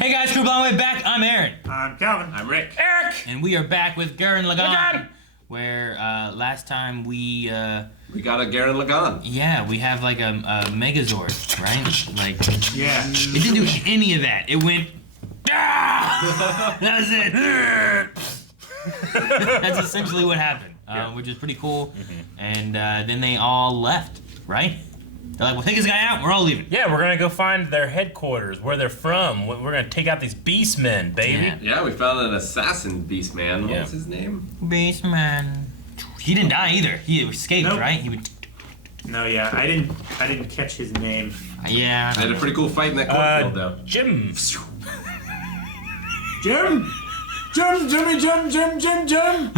Hey guys, Crew Blonde Way back. I'm Aaron. I'm Calvin. I'm Rick. Eric! And we are back with Gurren Lagann. Where last time we got a Gurren Lagann. Yeah, we have like a Megazord, right? Like, yeah. It didn't do any of that. It went, ah! That's it. That's essentially what happened, which is pretty cool. And then they all left, right? They're like, well, take this guy out, we're all leaving. Yeah, we're gonna go find their headquarters, where they're from. We're gonna take out these beastmen, baby. Yeah, we found an assassin beastman. Yeah. What's his name? Beastman. He didn't die either. He escaped, Nope. right? He would. No, yeah, I didn't catch his name. Yeah. They had a pretty cool fight in that cornfield, though. Jim. Jim! Jim!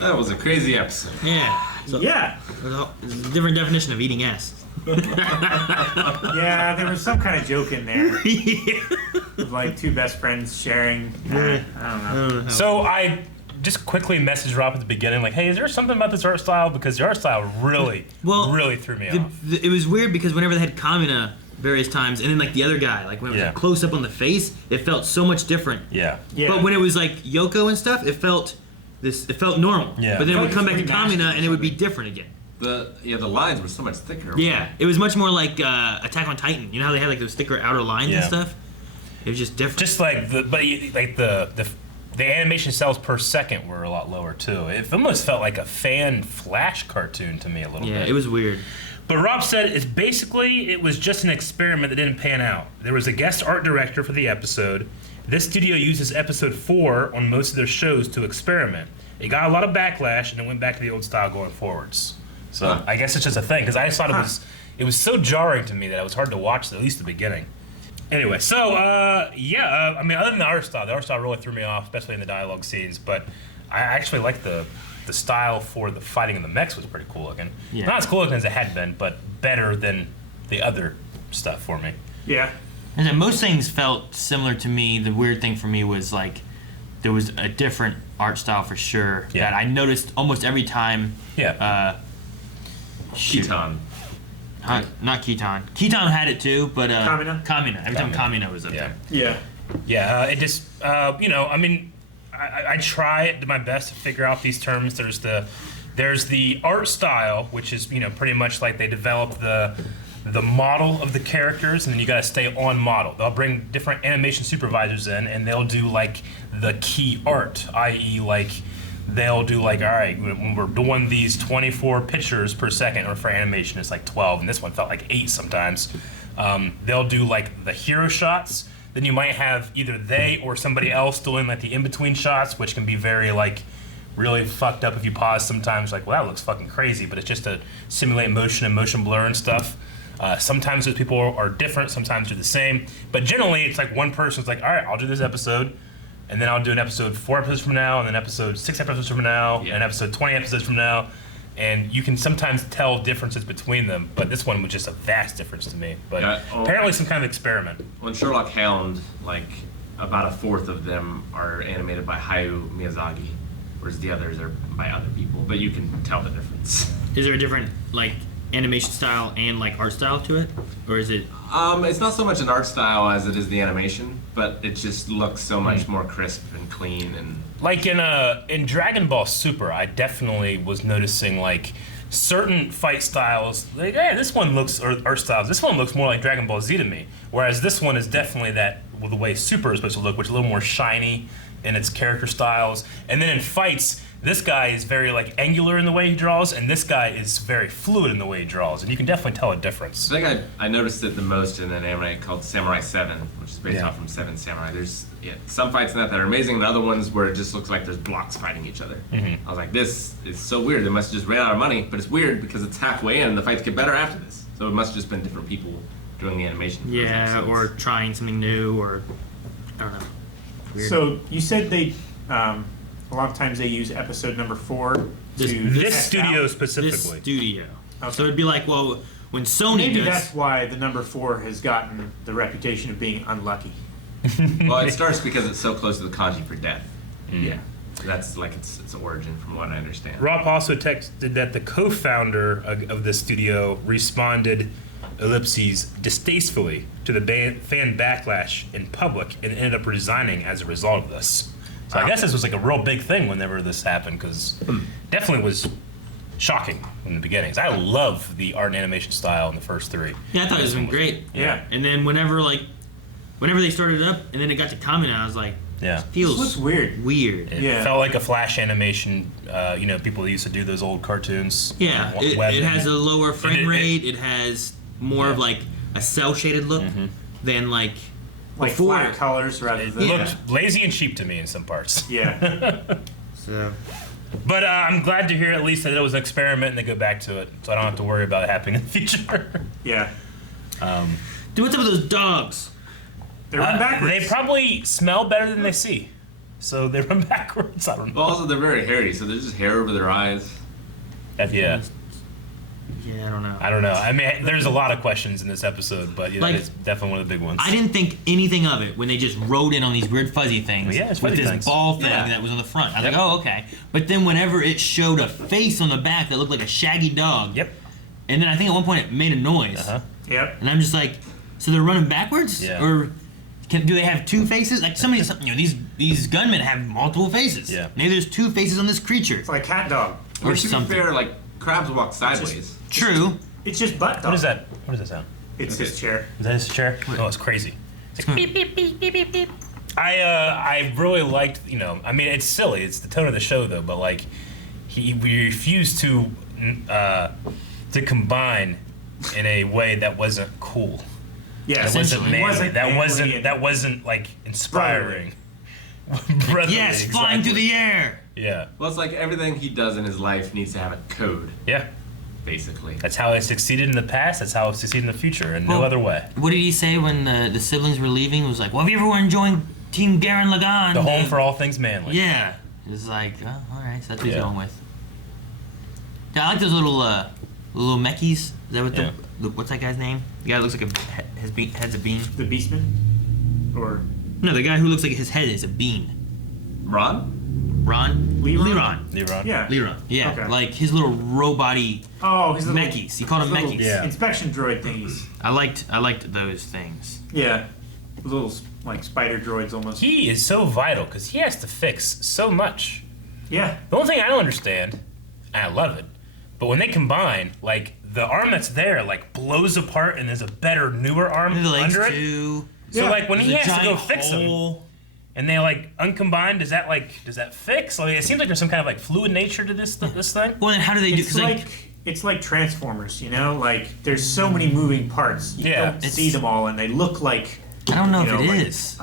That was a crazy episode. Yeah. So, Yeah. It's a different definition of eating ass. Yeah, there was some kind of joke in there. Of like two best friends sharing. I don't know. So I just quickly messaged Rob at the beginning, like, hey, is there something about this art style? Because the art style really threw me off. It was weird because whenever they had Kamina various times, and then like the other guy, like when it was close up on the face, it felt so much different. Yeah. But when it was like Yoko and stuff, it felt normal. Yeah. But then it would come back to Really Kamina and it would be different again. The lines were so much thicker. Yeah, it was much more like Attack on Titan. You know how they had like those thicker outer lines and Yeah. stuff? It was just different. Just like the animation cells per second were a lot lower too. It almost felt like a fan Flash cartoon to me a little bit. Yeah, it was weird. But Rob said it was just an experiment that didn't pan out. There was a guest art director for the episode. This studio uses episode 4 on most of their shows to experiment. It got a lot of backlash and it went back to the old style going forwards. So I guess it's just a thing, because I just thought it was so jarring to me that it was hard to watch at least the beginning. Anyway, so I mean, other than the art style really threw me off, especially in the dialogue scenes. But I actually liked the style for the fighting in the mechs was pretty cool looking. Yeah. Not as cool looking as it had been, but better than the other stuff for me. Yeah. And then most things felt similar to me. The weird thing for me was like there was a different art style for sure that I noticed almost every time. Yeah. Keaton. Not Keaton. Keaton had it too, but Kamina. Every time Kamina was up there. Yeah. Yeah, it just, I mean, I try my best to figure out these terms. There's the art style, which is, pretty much like they develop the model of the characters, and then you gotta stay on model. They'll bring different animation supervisors in, and they'll do like the key art, i.e. like, they'll do like, all right, when we're doing these 24 pictures per second, or for animation it's like 12, and this one felt like 8 sometimes. They'll do like the hero shots. Then you might have either they or somebody else doing like the in-between shots, which can be very like really fucked up if you pause sometimes. Like, well, that looks fucking crazy, but it's just to simulate motion and motion blur and stuff. Sometimes those people are different, sometimes they're the same. But generally, it's like one person's like, all right, I'll do this episode, and then I'll do an episode 4 episodes from now, and then episode 6 episodes from now, and episode 20 episodes from now. And you can sometimes tell differences between them, but this one was just a vast difference to me. But apparently some kind of experiment. On Sherlock Hound, like about a fourth of them are animated by Hayao Miyazaki, whereas the others are by other people. But you can tell the difference. Is there a different like animation style and like art style to it, or is it? It's not so much an art style as it is the animation, but it just looks so much more crisp and clean and. Like in Dragon Ball Super, I definitely was noticing like certain fight styles. Like, hey, this one looks or art styles. This one looks more like Dragon Ball Z to me. Whereas this one is definitely the way Super is supposed to look, which is a little more shiny in its character styles. And then in fights, this guy is very like angular in the way he draws, and this guy is very fluid in the way he draws, and you can definitely tell a difference. I think I noticed it the most in an anime called Samurai 7, which is based off from 7 Samurai. There's some fights in that are amazing, and other ones where it just looks like there's blocks fighting each other. I was like, this is so weird. They must have just ran out of money, but it's weird because it's halfway in, and the fights get better after this. So it must have just been different people doing the animation. For those episodes. Or trying something new, or I don't know. Weird. So you said they, a lot of times they use episode number 4 to This test studio out. specifically. This studio. Okay. So it'd be like, well, when Sony Maybe does. that's why the number 4 has gotten the reputation of being unlucky. Well, it starts because it's so close to the kanji for death. Yeah. That's like its origin, from what I understand. Rob also texted that the co-founder of the studio responded ellipses distastefully to the fan backlash in public and ended up resigning as a result of this. So I guess this was like a real big thing whenever this happened, because definitely was shocking in the beginnings. I love the art and animation style in the first 3. Yeah, I thought it was great. Yeah. And then whenever they started it up, and then it got to Kamina, I was like, Yeah. feels This looks weird. weird. It Yeah. felt like a flash animation. People used to do those old cartoons. Yeah, it has a lower frame rate. It has more of like a cell shaded look than like before. flat colors rather It than looked lazy and cheap to me in some parts. yeah. So But I'm glad to hear at least that it was an experiment and they go back to it, so I don't have to worry about it happening in the future. Yeah. dude, what's up with those dogs? They run backwards. They probably smell better than they see, so they run backwards. I don't know. Well, also they're very hairy, so there's just hair over their eyes. Yeah, Yeah, I don't know. I don't know. I mean, there's a lot of questions in this episode, but Like, it's definitely one of the big ones. I didn't think anything of it when they just rode in on these weird fuzzy things Yeah, it's with fuzzy this things. ball thing Yeah. that was on the front. I was Yep. like, oh, okay. But then whenever it showed a face on the back that looked like a shaggy dog, Yep. and then I think at one point it made a noise, Uh-huh. Yep. and I'm just like, so they're running backwards, Yeah. or do they have 2 faces? Like these gunmen have multiple faces. Yeah. Maybe there's 2 faces on this creature. It's like cat dog. Or Or to something. be fair, like crabs walk sideways. True. It's just butt dog. What is that? What does that sound? It's his chair. Is that his chair? Oh, it's crazy. It's like beep, beep, beep, beep, beep, beep. I really liked, I mean, it's silly. It's the tone of the show, though, but, like, we refused to combine in a way that wasn't cool. Yeah. That wasn't Essentially. manly. manly That and- wasn't, like, inspiring. Brotherly, Yes, flying through exactly. the air. Yeah. Well, it's like everything he does in his life needs to have a code, Yeah. basically. That's how I succeeded in the past. That's how I'll succeed in the future, and no Well, other way. What did he say when the siblings were leaving? It was like, well, if you ever want to join Team Gurren Lagann, The home then- for all things manly. Yeah. It's like, oh, all right, so that's what he's Yeah. going with. Yeah, I like those little meckies. Is that what Yeah. what's that guy's name? The guy that looks like head's a bean. The Beastman? Or No, the guy who looks like his head is a bean. Ron? Ron? Leron? Leron. Yeah. Leron. Yeah, Okay. like his little robot-y Oh, his little meckies. He called them his little meckies. Yeah. inspection droid thingies. I liked those things. Yeah. Little like spider droids almost. He is so vital because he has to fix so much. Yeah. The only thing I don't understand, and I love it, but when they combine, like the arm that's there, like blows apart, and there's a better, newer arm The legs under it. too. So Yeah. like when he There's a has to go giant fix them, hole. and they like uncombine, does that fix? Like it seems like there's some kind of like fluid nature to this thing. Well, then how do they do? It's 'Cause, it's like Transformers, Like there's so many moving parts. You Yeah. don't see them all, and they look like I don't know if it like is.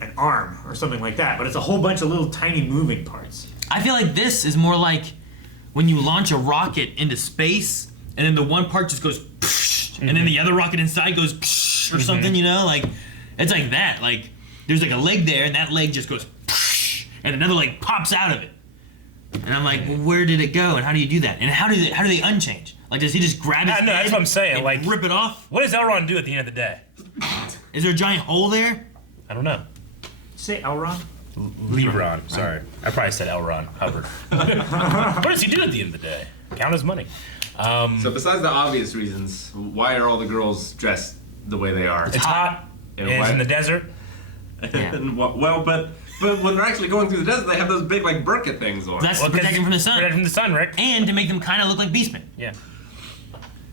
an arm or something like that. But it's a whole bunch of little tiny moving parts. I feel like this is more like when you launch a rocket into space, and then the one part just goes, and then the other rocket inside goes, or something. Like it's like that. Like there's like a leg there, and that leg just goes, and another leg pops out of it. And I'm like, well, where did it go? And how do you do that? And how do they unchange? Like, does he just grab his No, that's head what I'm saying, and like- rip it off? What does Elrond do at the end of the day? Is there a giant hole there? I don't know. Say Elrond. Leron. Sorry, I probably said Elrond Hubbard. What does he do at the end of the day? Count his money. So besides the obvious reasons, why are all the girls dressed the way they are? It's hot. And It's why- in the desert. Well, but when they're actually going through the desert, they have those big like burqa things on. That's Well, to protect them from the sun. Protect from the sun, Rick. And to make them kind of look like beastmen. Yeah.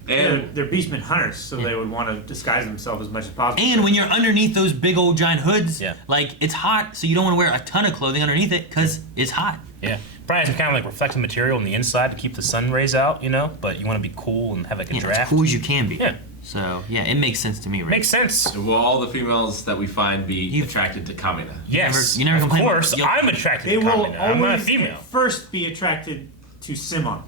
and They're beastmen hunters, so they would want to disguise themselves as much as possible. And when you're underneath those big old giant hoods, Yeah. like it's hot, so you don't want to wear a ton of clothing underneath it because it's hot. Yeah. Probably some kind of like reflective material on the inside to keep the sun rays out, But you want to be cool and have like a Yeah, as draft. cool as you can be. Yeah. So yeah, it makes sense to me, right? Makes sense. will all the females that we find be attracted to Kamina? Yes. you never of complain about course, yellow. I'm attracted They to will Kamina. I'm not a always female. at first be attracted to Simon,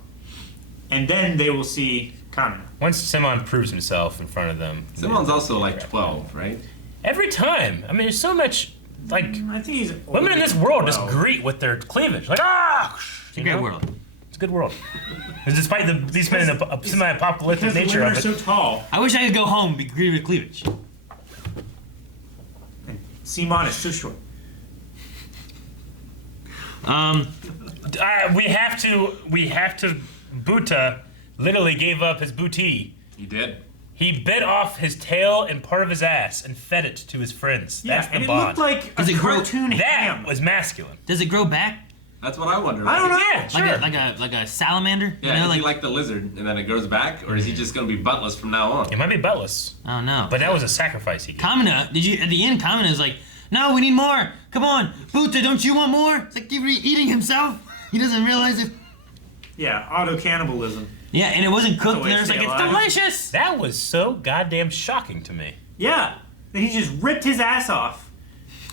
and then they will see Kamina. Once Simon proves himself in front of them. Simon's also like 12, right? Every time. I mean, there's so much, like, I think he's women in this world just greet with their cleavage. Like, ah! It's a great world. It's a good world. And despite these men in the semi-apocalyptic because the nature women of are it. so tall. I wish I could go home and be greeted with cleavage. And Simon is so short. We have to. Buta literally gave up his booty. He did. He bit off his tail and part of his ass and fed it to his friends. That's the and bond. it looked like a Does it grow- cartoon That ham. was masculine. Does it grow back? That's what I wonder. I don't know. Yeah, sure. Like a salamander? Yeah, You know, is he like the lizard and then it grows back, or is he just gonna be buttless from now on? It might be buttless, oh no. but that was a sacrifice he gave. Kamina, did you at the end? Kamina's like, no, we need more. Come on, Buta, don't you want more? It's like he's eating himself. He doesn't realize it. Yeah, auto cannibalism. Yeah, and it wasn't cooked. way And to they're stay like, it's alive. delicious. That was so goddamn shocking to me. Yeah, and he just ripped his ass off,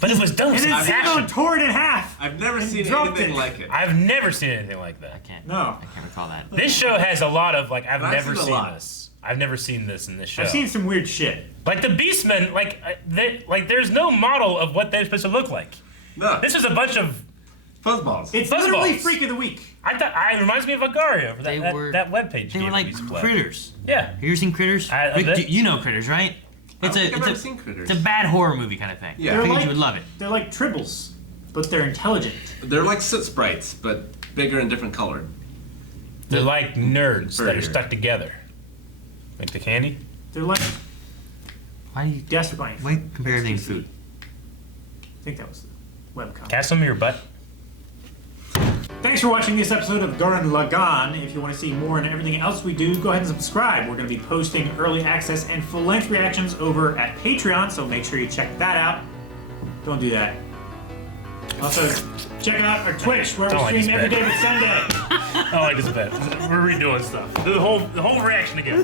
But it was done and with then some Zeno passion. tore it in half. I've never And seen dropped anything it. like it. I've never seen anything like I that. can't. No, I can't recall that. This show has a lot of like I've I've never seen a seen lot. this. I've never seen this in this show. I've seen some weird shit. Like the Beastmen, there's no model of what they're supposed to look like. No, This is a bunch of. fuzzballs. It's Fuzzballs. literally Freak of the Week. I thought it reminds me of Agario. They were- That webpage. They were like critters. Yeah. Have you ever seen Critters? A Rick, bit. you know Critters, right? I don't think I've it's ever seen Critters. It's a bad horror movie kind of thing. Yeah. I They're think like- you would love it. They're like tribbles, but they're intelligent. They're like soot sprites, but bigger and different colored. They're like nerds that are Furrier. stuck together. Like the candy. They're like Why do you Death Bunny. why compare everything to food? I think that was the webcomic. Cast them in your butt. Thanks for watching this episode of Gurren Lagann. If you want to see more and everything else we do, go ahead and subscribe. We're going to be posting early access and full-length reactions over at Patreon, so make sure you check that out. Don't do that. Also, check out our Twitch, where we Don't like stream this every bit. day but Sunday. I like this bit. We're redoing stuff. The whole reaction again.